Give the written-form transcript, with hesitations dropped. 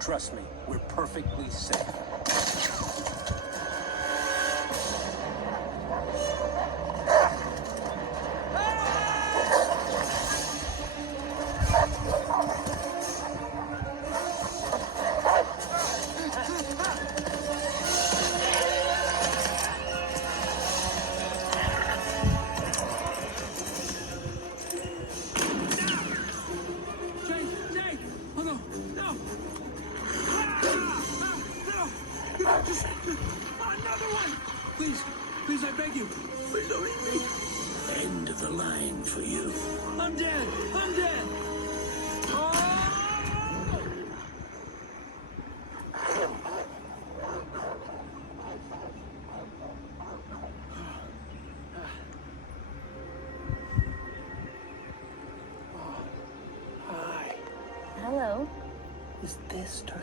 Trust me, we're perfectly safe. Jake! Oh no! No! No! Just another one! Please, I beg you. Please don't eat me. End of the line for you. I'm dead! I'm dead! Oh! Hi. Hello. Is this Turkey?